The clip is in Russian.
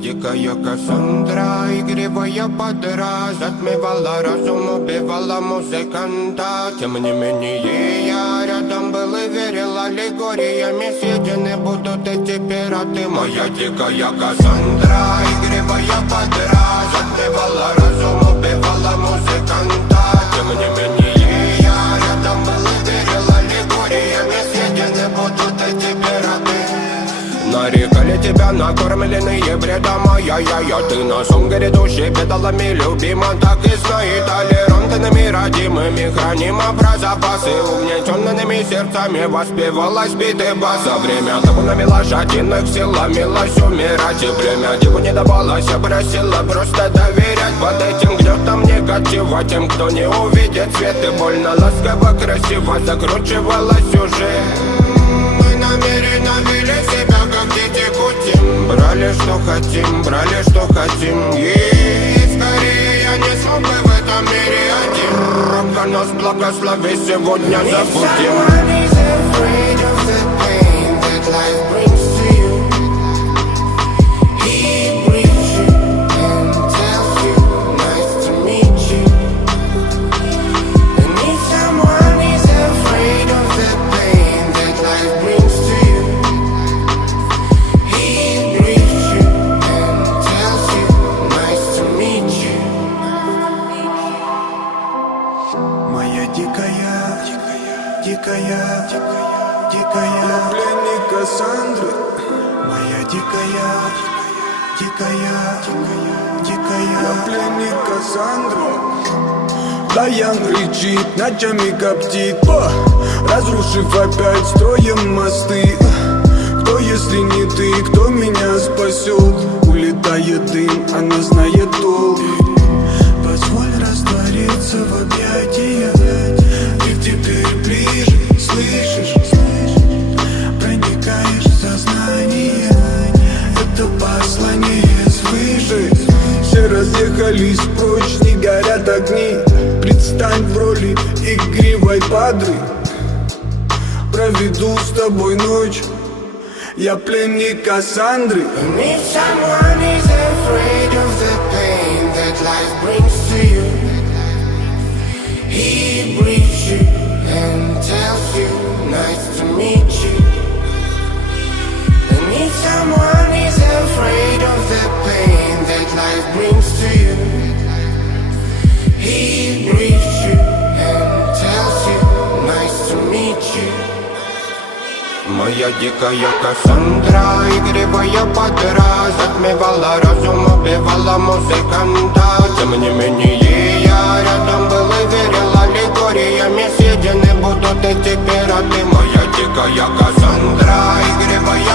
дикая Кассандра, игривая подра, затмевала разум, убивала музыканта. Тем не менее я рядом был и верил аллегориями съедены будут эти пираты. Моя дикая Кассандра, игривая подра, затмевала разум, убивала музыканта. Тем не менее я рядом был и верил аллегориями съедены будут эти пираты. Нарекали тебя накормленные бредом, ай-яй-яй. Ты на сон грядущий педалами любима, так и знай. Толерантными, родимыми, хранима про запасы. Угнетенными сердцами воспевалась битый бас. За время табунами лошадиных сил ломилась умирать. И время диву не давалось, я просила просто доверять. Под этим гнетом негатива тем, кто не увидит свет. И больно, ласково, красиво закручивалась уже. Мы намеренно вели себя как дети кутим. Брали что хотим и скорее я не смог бы в этом мире один. Робко нас благослови, сегодня забудем. Дикая пленник Кассандры. Моя дикая пленник Кассандры. Даян рычит, ночами коптит, разрушив опять строем мосты. Кто, если не ты, кто меня спасет? Улетает дым, она знает толк. Позволь раствориться в объятиях. Ты теперь ближе, слышишь? Проникаешь в сознание. Это послание свыше. Все разъехались прочь, не горят огни. Предстань в роли игривой падры. Проведу с тобой ночь. Я пленник Кассандры. If someone is afraid of the pain that life brings to you, he breathes you and tells you, nice to meet you. And if someone is afraid of the pain that life brings to you, he breathes you and tells you, nice to meet you. Моя дикая Кассандра, игривая подра, затмевала разум, убивала музыканта. Тем не менее я рядом был и верил аллегориями съедены будут эти пираты. Моя дикая Кассандра, игривая